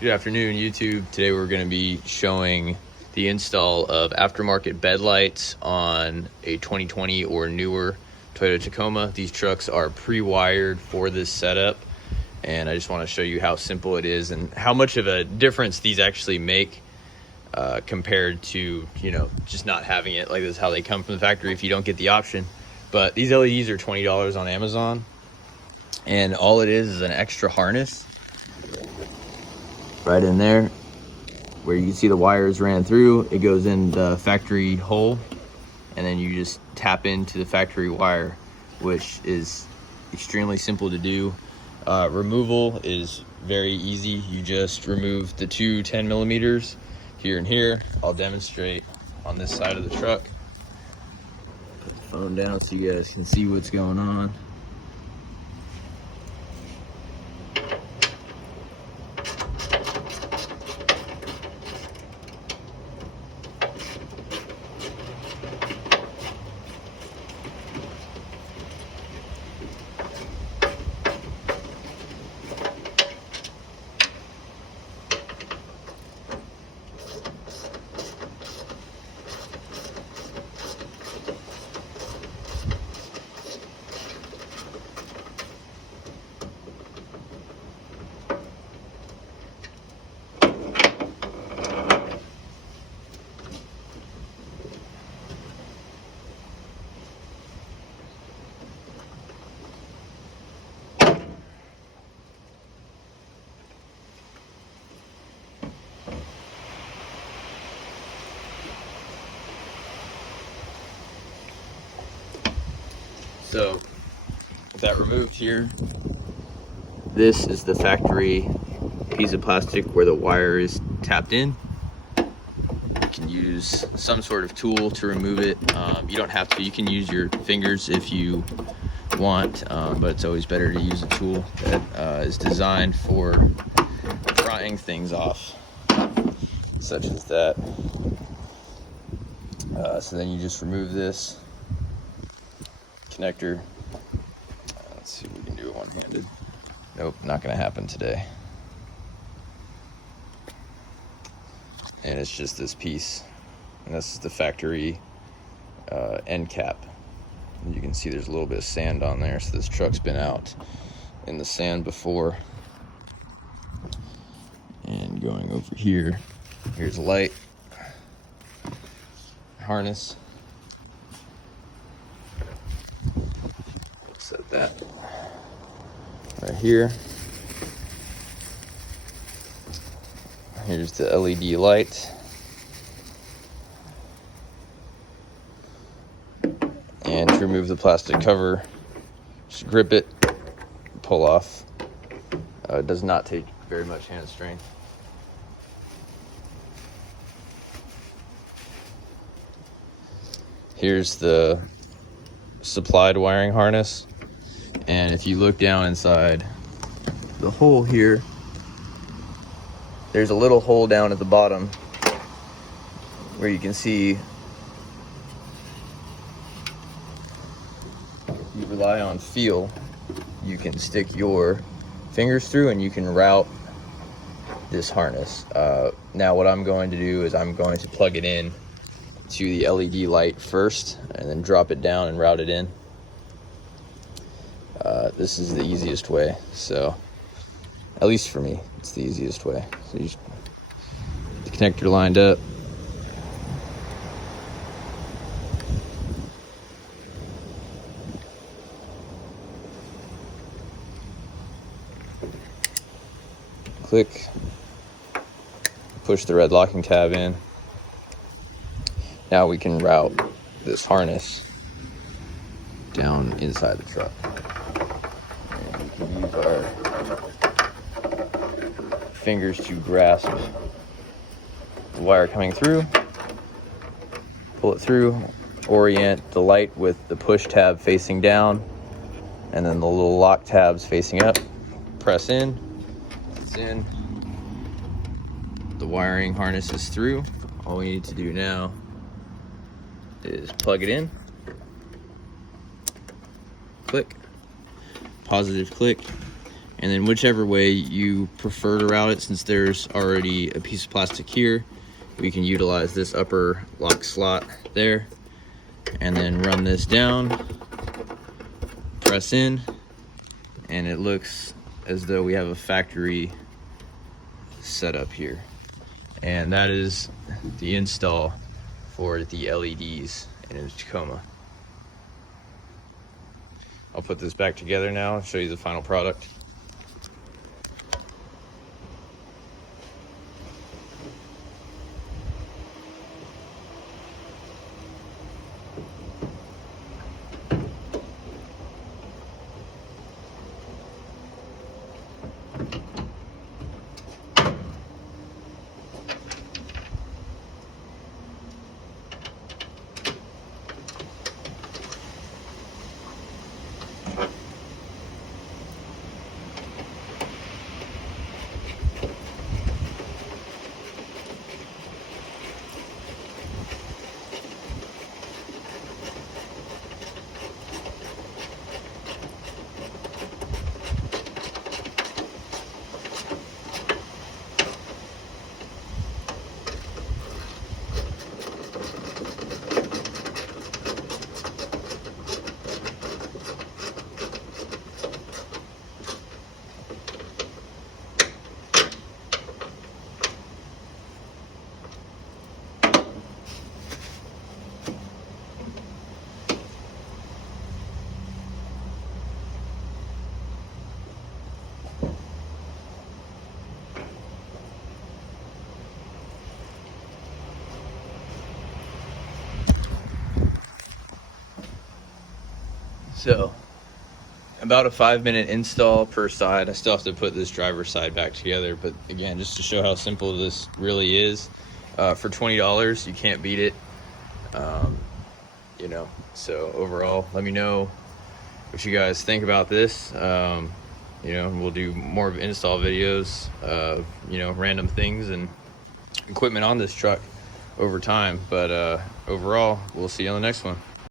Good afternoon, YouTube. Today we're going to be showing the install of aftermarket bed lights on a 2020 or newer Toyota Tacoma. These trucks are pre-wired for this setup, and I just want to show you how simple it is and how much of a difference these actually make compared to, just not having it. Like, this is how they come from the factory if you don't get the option. But these LEDs are $20 on Amazon, and all it is an extra harness right in there where you can see the wires ran through. It goes in the factory hole, and then you just tap into the factory wire, which is extremely simple to do. Removal is very easy. You just remove the two 10 millimeters here and here. I'll demonstrate on this side of the truck. Put the phone down so you guys can see what's going on. So with that removed here, this is the factory piece of plastic where the wire is tapped in. You can use some sort of tool to remove it. You don't have to. You can use your fingers if you want, but it's always better to use a tool that is designed for prying things off, such as that. So then you just remove this connector. Let's see if we can do it one-handed. Nope, not gonna happen today. And it's just this piece, and this is the factory end cap. And you can see there's a little bit of sand on there, so this truck's been out in the sand before. And going over here, here's a light harness. Set that right here. Here's the LED light. And to remove the plastic cover, just grip it, pull off. It does not take very much hand strength. Here's the supplied wiring harness. And if you look down inside the hole here, there's a little hole down at the bottom where you can see you rely on feel. You can stick your fingers through and you can route this harness. Now what I'm going to do is I'm going to plug it in to the LED light first and then drop it down and route it in. This is the easiest way, so at least for me, it's the easiest way. So you just get the connector lined up. Click, push the red locking tab in. Now we can route this harness down inside the truck. And we can use our fingers to grasp the wire coming through, pull it through, orient the light with the push tab facing down, and then the little lock tabs facing up. Press in, it's in. The wiring harness is through. All we need to do now is plug it in, click, positive click, And then whichever way you prefer to route it, since there's already a piece of plastic here, we can utilize this upper lock slot there, and then run this down, press in, and it looks as though we have a factory setup here. And that is the install for the LEDs in the Tacoma. I'll put this back together now and show you the final product. So, about a 5-minute install per side. I still have to put this driver's side back together, but again, just to show how simple this really is. For $20, you can't beat it. You know, so overall, let me know what you guys think about this. You know, we'll do more of install videos of, you know, random things and equipment on this truck over time. But overall, we'll see you on the next one.